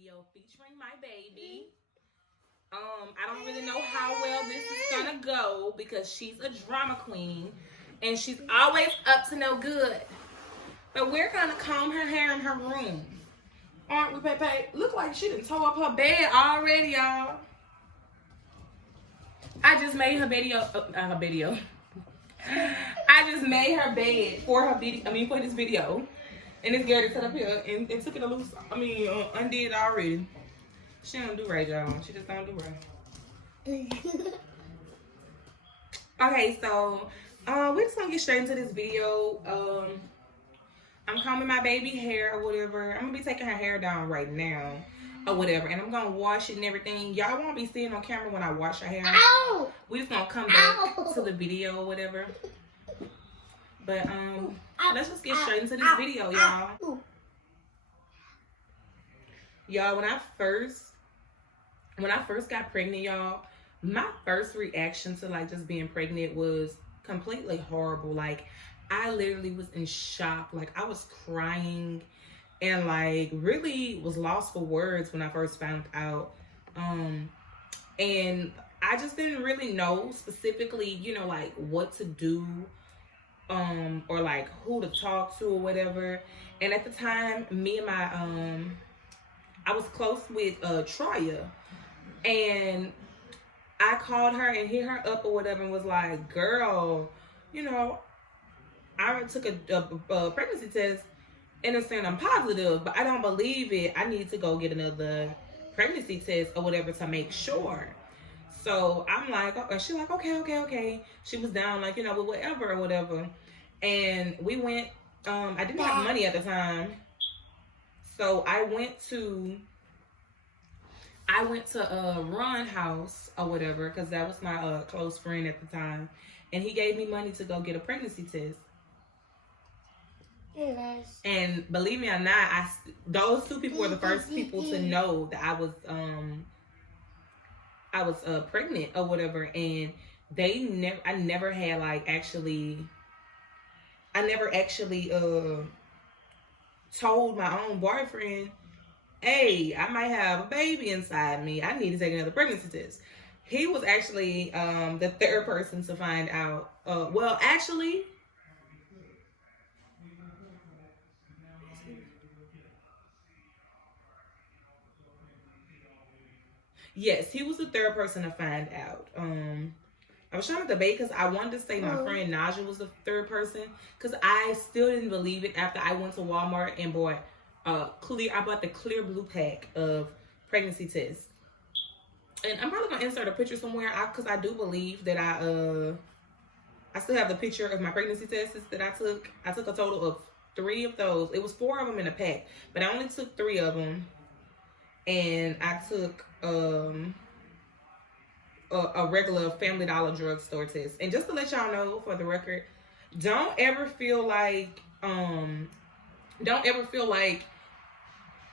video featuring my baby. I don't really know how well this is gonna go because she's a drama queen and she's always up to no good. But we're gonna comb her hair in her room. Aren't we, Pepe? Look like she done tore up her bed already, y'all. I just made her video. I just made her bed for her video. For this video, and this girl set up here and took it a loose. Undid already. She don't do right, y'all. She just don't do right. Okay, so we're just gonna get straight into this video. I'm combing my baby hair or whatever. I'm gonna be taking her hair down right now or whatever, and I'm gonna wash it and everything. Y'all won't be seeing on camera when I wash her hair. Ow! We just gonna come back to the video or whatever. But let's just get straight into this video, y'all. Y'all, when I first got pregnant, y'all, my first reaction to like just being pregnant was completely horrible. Like, I literally was in shock. Like, I was crying and like really was lost for words when I first found out. And I just didn't really know specifically, you know, like what to do, or like who to talk to or whatever. And at the time, me and my I was close with Troya, and I called her and hit her up or whatever and was like, girl, you know, I took a pregnancy test and it's saying I'm positive, but I don't believe it. I need to go get another pregnancy test or whatever to make sure. So I'm like, she's like, okay. She was down, like, you know, whatever or whatever. And we went, I didn't have money at the time. So I went to Ron house or whatever, because that was my close friend at the time. And he gave me money to go get a pregnancy test. Yes. And believe me or not, those two people were the first people to know that I was pregnant or whatever. And I never actually told my own boyfriend, hey, I might have a baby inside me. I need to take another pregnancy test. He was actually the third person to find out. Well, actually, yes, he was the third person to find out. I was trying to debate because I wanted to say my friend Naja was the third person, because I still didn't believe it after I went to Walmart and bought I bought the clear blue pack of pregnancy tests. And I'm probably gonna insert a picture somewhere because I do believe that I still have the picture of my pregnancy tests that I took. I took a total of 3 of those. It was 4 of them in a pack, but I only took 3 of them. And I took a regular Family Dollar drugstore test. And just to let y'all know, for the record, don't ever feel like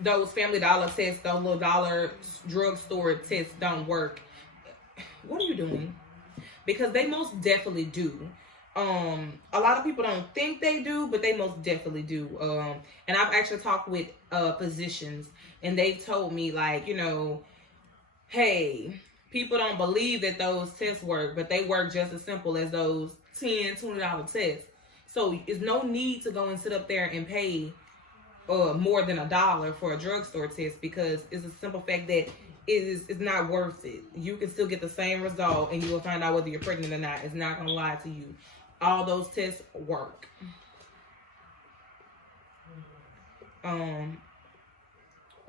those Family Dollar tests, those little dollar drugstore tests don't work. What are you doing? Because they most definitely do. A lot of people don't think they do, but they most definitely do. And I've actually talked with physicians, and they told me, like, you know, hey, people don't believe that those tests work, but they work just as simple as those $10, $20 tests. So there's no need to go and sit up there and pay more than $1 for a drugstore test, because it's a simple fact that it's not worth it. You can still get the same result, and you will find out whether you're pregnant or not. It's not going to lie to you. All those tests work.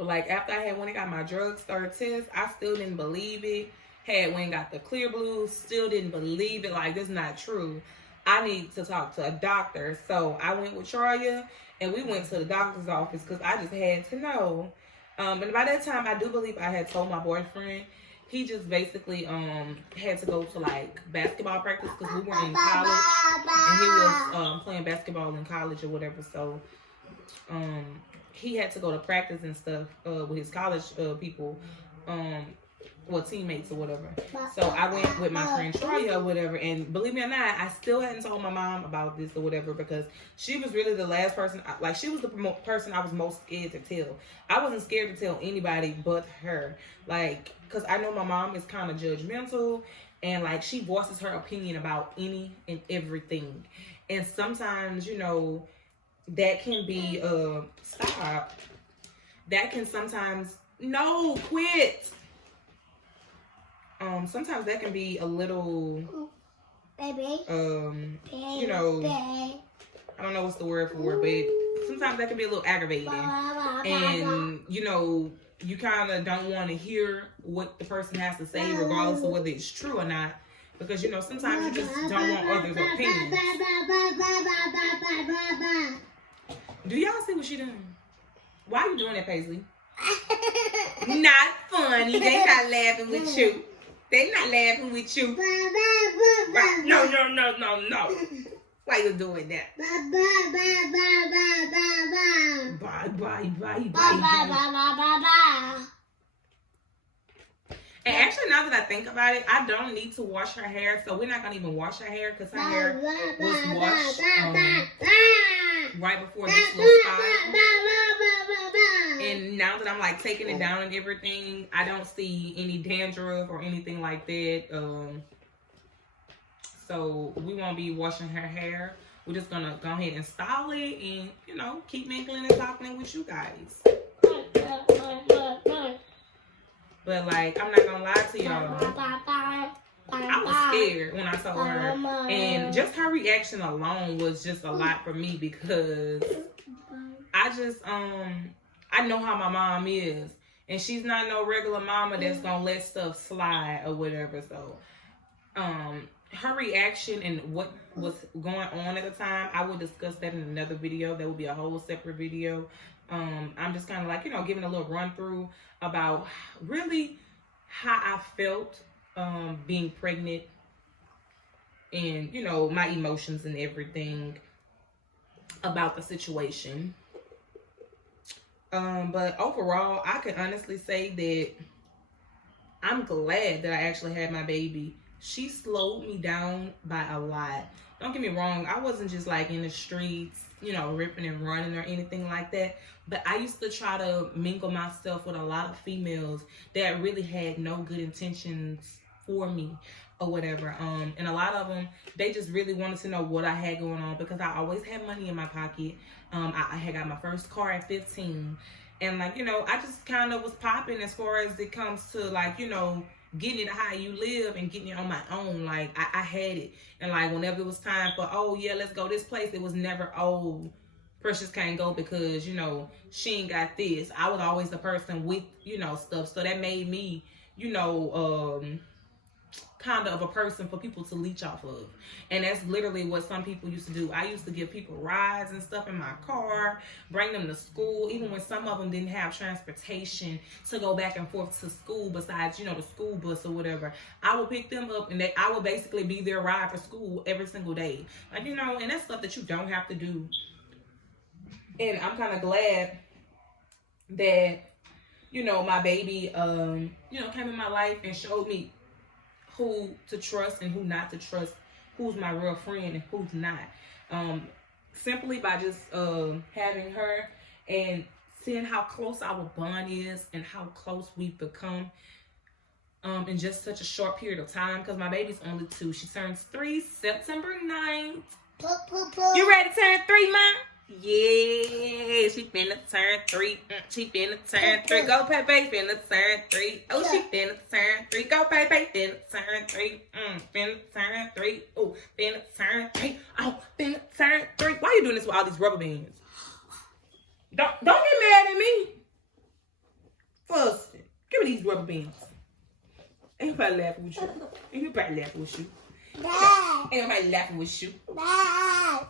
Like, after I had went and got my drugstore test, I still didn't believe it. Had went and got the clear blue, still didn't believe it. Like, this is not true. I need to talk to a doctor. So I went with Troya, and we went to the doctor's office because I just had to know. And by that time, I do believe I had told my boyfriend. He just basically had to go to like basketball practice because we were in college, and he was playing basketball in college or whatever. So he had to go to practice and stuff with his college people. well, teammates or whatever. So I went with my friend Troya or whatever, and believe me or not, I still hadn't told my mom about this or whatever because she was really the last person, like she was the person I was most scared to tell. I wasn't scared to tell anybody but her, like, because I know my mom is kind of judgmental, and like she voices her opinion about any and everything. And sometimes, you know, that can be, stop. That can sometimes, no, quit. Sometimes that can be a little, baby, you know, I don't know what's the word for it, but sometimes that can be a little aggravating. And, you know, you kind of don't want to hear what the person has to say, regardless of whether it's true or not. Because, you know, sometimes you just don't want others' opinions. Do y'all see what she doing? Why are you doing that, Paesley? Not funny. They not laughing with you. They not laughing with you. Right. No. Why you doing that? Bye. And actually, now that I think about it, I don't need to wash her hair, so we're not gonna even wash her hair because her hair was washed right before this little style. And now that I'm like taking it down and everything, I don't see any dandruff or anything like that. So we won't be washing her hair. We're just gonna go ahead and style it and, you know, keep mingling and talking with you guys. But like, I'm not gonna lie to y'all, I was scared when I saw her, and just her reaction alone was just a lot for me because I just I know how my mom is, and she's not no regular mama that's gonna let stuff slide or whatever. So her reaction and what was going on at the time, I will discuss that in another video. That will be a whole separate video. I'm just kind of like, you know, giving a little run through about really how I felt being pregnant and, you know, my emotions and everything about the situation. But overall, I can honestly say that I'm glad that I actually had my baby. She slowed me down by a lot. Don't get me wrong, I wasn't just like in the streets, you know, ripping and running or anything like that. But I used to try to mingle myself with a lot of females that really had no good intentions for me or whatever. And a lot of them, they just really wanted to know what I had going on because I always had money in my pocket. I had got my first car at 15. And like, you know, I just kind of was popping as far as it comes to like, you know, getting it how you live and getting it on my own. Like I had it, and like whenever it was time for, oh yeah, let's go this place, it was never, oh, Precious can't go because, you know, she ain't got this. I was always the person with, you know, stuff. So that made me, you know, kind of a person for people to leech off of. And that's literally what some people used to do. I used to give people rides and stuff in my car, bring them to school, even when some of them didn't have transportation to go back and forth to school besides, you know, the school bus or whatever. I would pick them up and I would basically be their ride for school every single day. Like, you know, and that's stuff that you don't have to do. And I'm kind of glad that, you know, my baby, you know, came in my life and showed me who to trust and who not to trust, who's my real friend and who's not. Simply by just having her and seeing how close our bond is and how close we've become in just such a short period of time. Because my baby's only 2. She turns 3 September 9th. You ready to turn 3, Mom? Yeah, she finna turn 3. She finna turn 3. Go, Pepe, finna turn 3. Oh, she finna turn 3. Go, Pepe, finna turn 3. Finna turn 3. Oh, finna turn 3. Oh, finna turn 3. Why are you doing this with all these rubber bands? Don't get mad at me. First, give me these rubber bands. Ain't nobody laughing with you. Ain't nobody laughing with you. Ain't nobody laughing with you.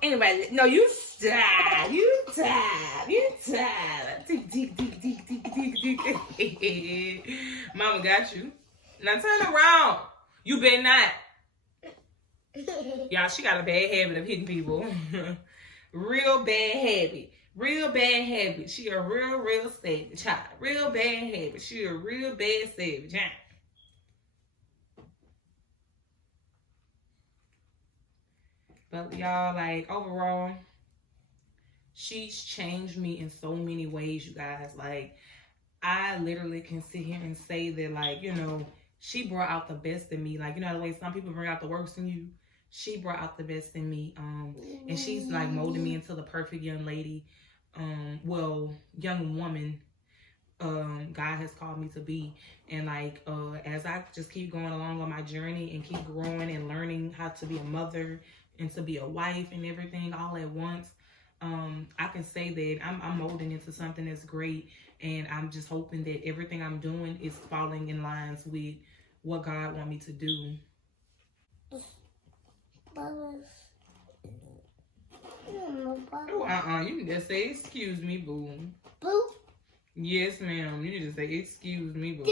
Ain't nobody. No, you stop. You stop. You stop. Mama got you. Now turn around. You better not. Y'all, she got a bad habit of hitting people. Real bad habit. Real bad habit. She a real savage. Real bad habit. She a real bad savage. But y'all, like, overall, she's changed me in so many ways, you guys. Like, I literally can sit here and say that, like, you know, she brought out the best in me. Like, you know, the way some people bring out the worst in you, she brought out the best in me. And she's like molding me into the perfect young lady, well, young woman, God has called me to be. And like, as I just keep going along on my journey and keep growing and learning how to be a mother and to be a wife and everything all at once, I can say that I'm molding into something that's great. And I'm just hoping that everything I'm doing is falling in lines with what God wants me to do. Oh, you can just say, excuse me, boo. Boo? Yes, ma'am. You need to say, excuse me, boo.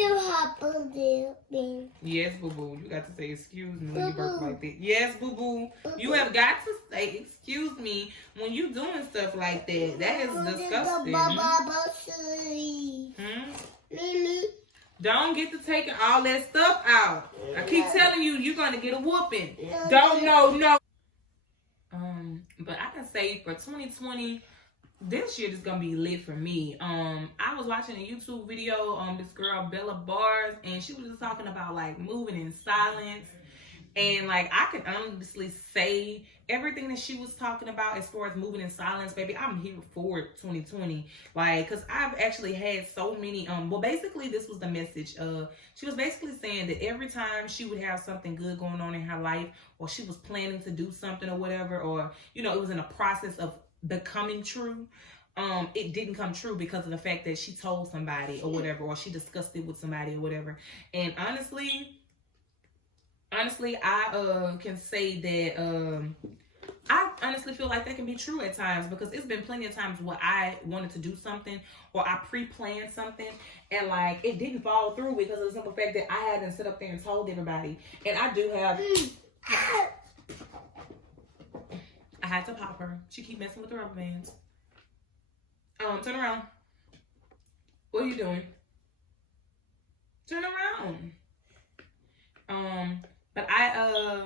Yes, boo-boo. You got to say, excuse me when you burp like that. Yes, boo-boo. You have got to say, excuse me when you doing stuff like that. That is disgusting. Don't get to taking all that stuff out. I keep telling you, you're going to get a whooping. Don't know. But I can say for 2020, this year is gonna be lit for me. I was watching a YouTube video on this girl Bella Bars, and she was just talking about like moving in silence. And like, I can honestly say everything that she was talking about as far as moving in silence, baby, I'm here for 2020. Like, cause I've actually had so many, well, basically this was the message. She was basically saying that every time she would have something good going on in her life, or she was planning to do something or whatever, or, you know, it was in a process of becoming true, it didn't come true because of the fact that she told somebody or whatever, or she discussed it with somebody or whatever. And honestly, I can say that I honestly feel like that can be true at times, because it's been plenty of times where I wanted to do something or I pre-planned something and like it didn't fall through because of the simple fact that I hadn't sit up there and told everybody. And I do have I had to pop her. She keep messing with the rubber bands. Turn around. What are you doing? Turn around. But I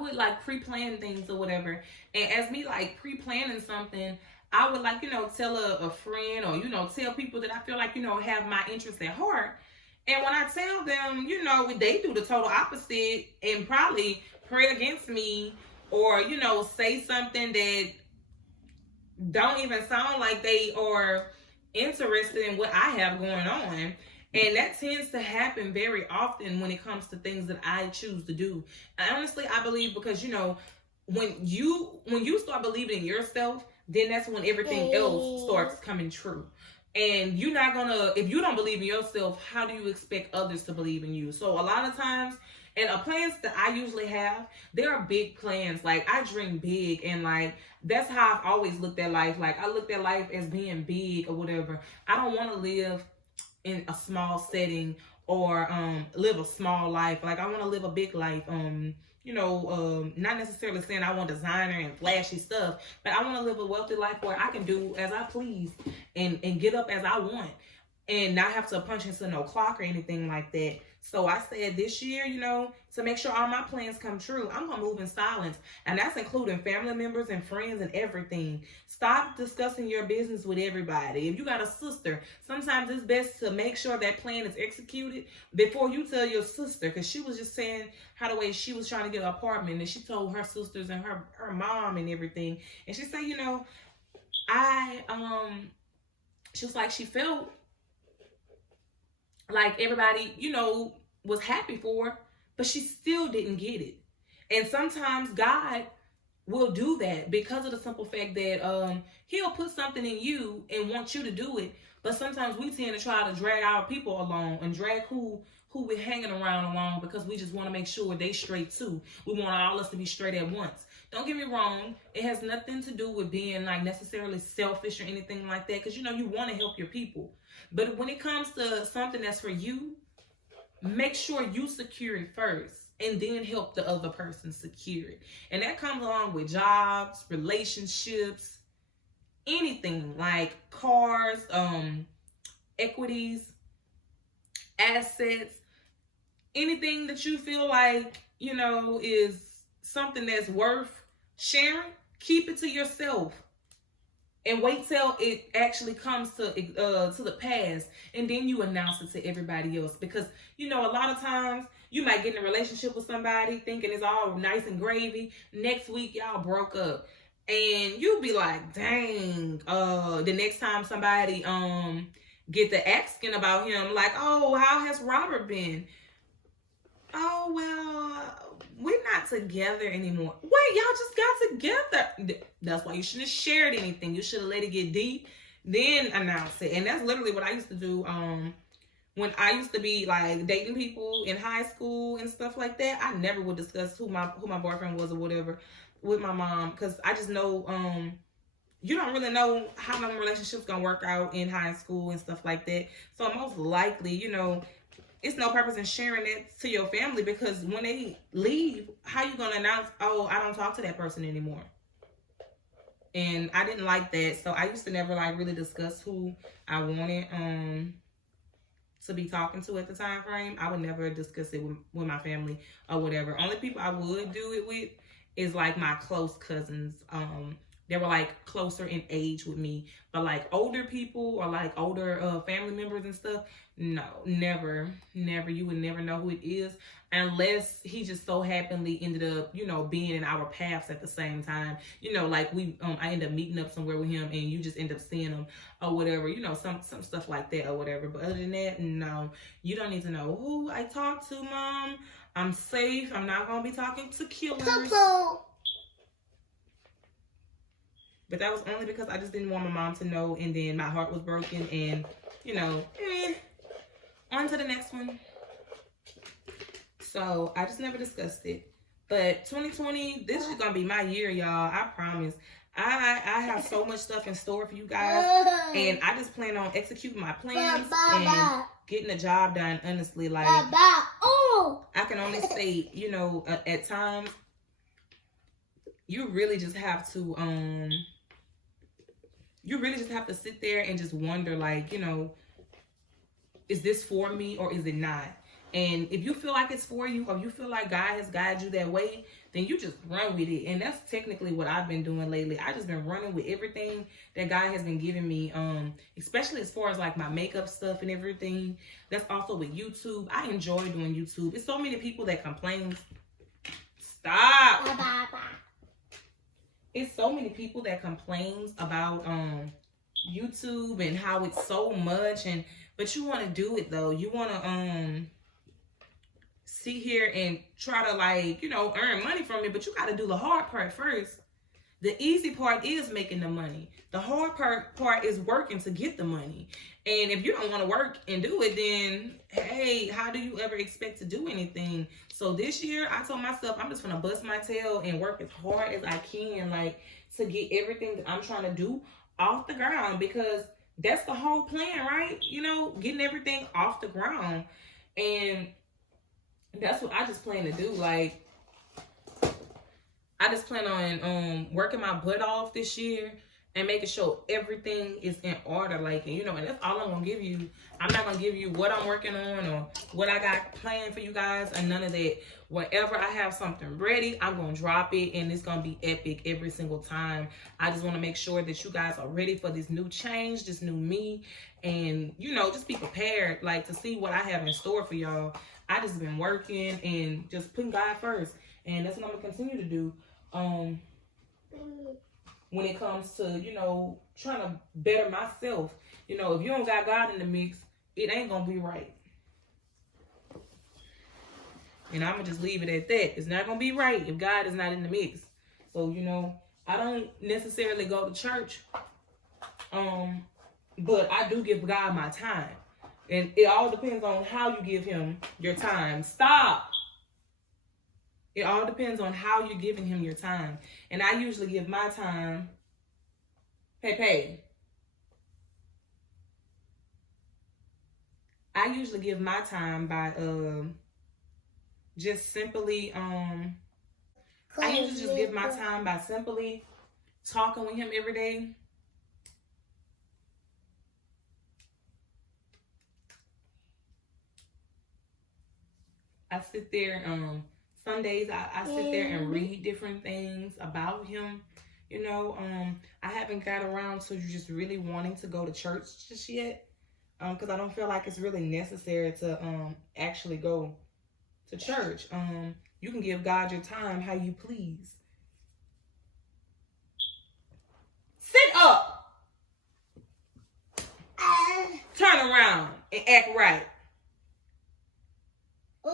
would like pre-plan things or whatever. And as me like pre-planning something, I would like, you know, tell a friend or, you know, tell people that I feel like, you know, have my interest at heart. And when I tell them, you know, they do the total opposite and probably pray against me, or, you know, say something that don't even sound like they are interested in what I have going on. And that tends to happen very often when it comes to things that I choose to do. And honestly, I believe because, you know, when you start believing in yourself, then that's when everything else starts coming true. And you're not gonna, if you don't believe in yourself, how do you expect others to believe in you? So a lot of times, and plans that I usually have, there are big plans. Like, I dream big, and like, that's how I've always looked at life. Like, I looked at life as being big or whatever. I don't want to live in a small setting or live a small life. Like, I want to live a big life. You know, not necessarily saying I want designer and flashy stuff, but I want to live a wealthy life where I can do as I please and get up as I want and not have to punch into no clock or anything like that. So I said this year, you know, to make sure all my plans come true, I'm going to move in silence. And that's including family members and friends and everything. Stop discussing your business with everybody. If you got a sister, sometimes it's best to make sure that plan is executed before you tell your sister. Because she was just saying how the way she was trying to get an apartment, and she told her sisters and her mom and everything. And she said, you know, she was like, she felt like everybody, you know, was happy for her, but she still didn't get it. And sometimes God will do that because of the simple fact that he'll put something in you and want you to do it. But sometimes we tend to try to drag our people along and drag who we're hanging around along because we just want to make sure they straight too. We want all us to be straight at once. Don't get me wrong. It has nothing to do with being like necessarily selfish or anything like that, because you know you want to help your people. But when it comes to something that's for you, make sure you secure it first and then help the other person secure it. And that comes along with jobs, relationships, anything like cars, equities, assets, anything that you feel like, you know, is something that's worth sharing, keep it to yourself. And wait till it actually comes to the past, and then you announce it to everybody else. Because you know, a lot of times you might get in a relationship with somebody thinking it's all nice and gravy. Next week y'all broke up, and you'll be like, "Dang!" The next time somebody get to asking about him, like, "Oh, how has Robert been?" "Oh, well, we're not together anymore." Wait, y'all just got together. That's why you shouldn't have shared anything. You should have let it get deep, then announce it. And that's literally what I used to do when I used to be like dating people in high school and stuff like that. I never would discuss who my boyfriend was or whatever with my mom, because I just know you don't really know how them relationships gonna work out in high school and stuff like that. So most likely, you know, it's no purpose in sharing it to your family, because when they leave, how you gonna announce, "Oh, I don't talk to that person anymore"? And I didn't like that, so I used to never like really discuss who I wanted to be talking to at the time frame. I would never discuss it with my family or whatever. Only people I would do it with is like my close cousins. They were like closer in age with me, but like older people or like older family members and stuff, no, never. You would never know who it is unless he just so happenly ended up, you know, being in our paths at the same time. You know, like I end up meeting up somewhere with him and you just end up seeing him or whatever, you know, some stuff like that or whatever. But other than that, no, you don't need to know who I talk to, Mom. I'm safe. I'm not going to be talking to killers. But that was only because I just didn't want my mom to know, and then my heart was broken, and, you know, on to the next one. So I just never discussed it. But 2020, this is going to be my year, y'all. I promise. I have so much stuff in store for you guys, and I just plan on executing my plans and getting the job done, honestly. Like, I can only say, you know, at times, you really just have to sit there and just wonder, like, you know, is this for me or is it not? And if you feel like it's for you, or you feel like God has guided you that way, then you just run with it. And that's technically what I've been doing lately. I just been running with everything that God has been giving me, especially as far as like my makeup stuff and everything. That's also with YouTube. I enjoy doing YouTube. It's so many people that complain. Stop. It's so many people that complains about YouTube and how it's so much, but you want to do it though. You want to sit here and try to, like, you know, earn money from it, but you got to do the hard part first. The easy part is making the money. The hard part is working to get the money. And if you don't want to work and do it, then, hey, how do you ever expect to do anything? So this year, I told myself, I'm just going to bust my tail and work as hard as I can, like, to get everything that I'm trying to do off the ground, because that's the whole plan, right? You know, getting everything off the ground. And that's what I just plan to do. Like, I just plan on working my butt off this year and making sure everything is in order. Like, you know, and that's all I'm going to give you. I'm not going to give you what I'm working on or what I got planned for you guys and none of that. Whenever I have something ready, I'm going to drop it, and it's going to be epic every single time. I just want to make sure that you guys are ready for this new change, this new me, and, you know, just be prepared, like, to see what I have in store for y'all. I just been working and just putting God first, and that's what I'm going to continue to do. When it comes to, you know, trying to better myself. You know, if you don't got God in the mix, it ain't gonna be right. And I'm gonna just leave it at that. It's not gonna be right if God is not in the mix. So, you know, I don't necessarily go to church, but I do give God my time. And it all depends on how you give him your time. Stop. It all depends on how you're giving him your time. And I usually give my time, I usually give my time by just simply, I usually just give my time by simply talking with him every day. I sit there some days I sit there and read different things about him. You know, I haven't got around to just really wanting to go to church just yet. Because I don't feel like it's really necessary to actually go to church. You can give God your time how you please. Sit up. Turn around and act right. Okay,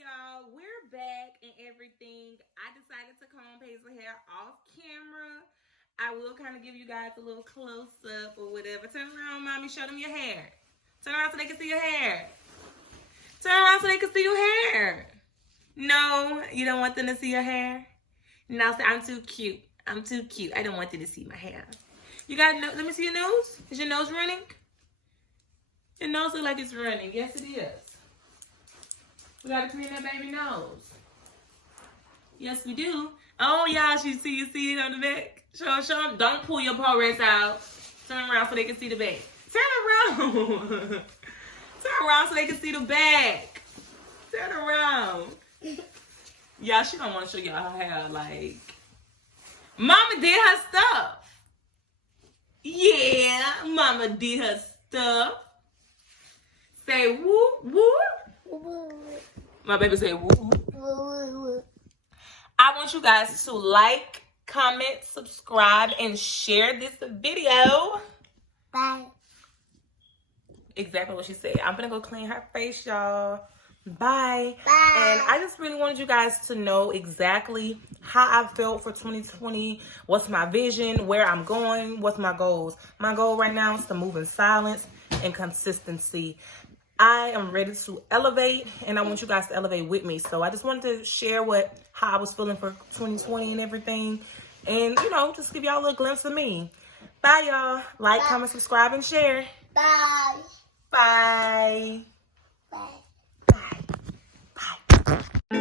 y'all, we're back and everything. I decided to comb Paesley hair off camera. I will kind of give you guys a little close up or whatever. Turn around, mommy. Show them your hair. Turn around so they can see your hair. Turn around so they can see your hair. No, you don't want them to see your hair? No, say, I'm too cute. I'm too cute. I don't want them to see my hair. You got no? Let me see your nose. Is your nose running? Your nose looks like it's running. Yes, it is. We gotta clean that baby nose. Yes, we do. Oh, y'all, you see it on the back. Show them. Don't pull your paw rest out. Turn around so they can see the back. Turn around. Turn around so they can see the back. Turn around. Y'all, she don't want to show y'all her hair. Like, Mama did her stuff. Yeah, Mama did her stuff. Say whoop, whoop. My baby say whoop, whoop. I want you guys to like, comment, subscribe, and share this video. Bye. Exactly what she said. I'm gonna go clean her face, y'all. Bye. Bye. And I just really wanted you guys to know exactly how I felt for 2020. What's my vision, where I'm going, what's my goals. My goal right now is to move in silence and consistency. I am ready to elevate, and I want you guys to elevate with me. So I just wanted to share how I was feeling for 2020 and everything. And, you know, just give y'all a little glimpse of me. Bye, y'all. Like, comment, subscribe, and share. Bye. Bye. Bye. Bye. Bye.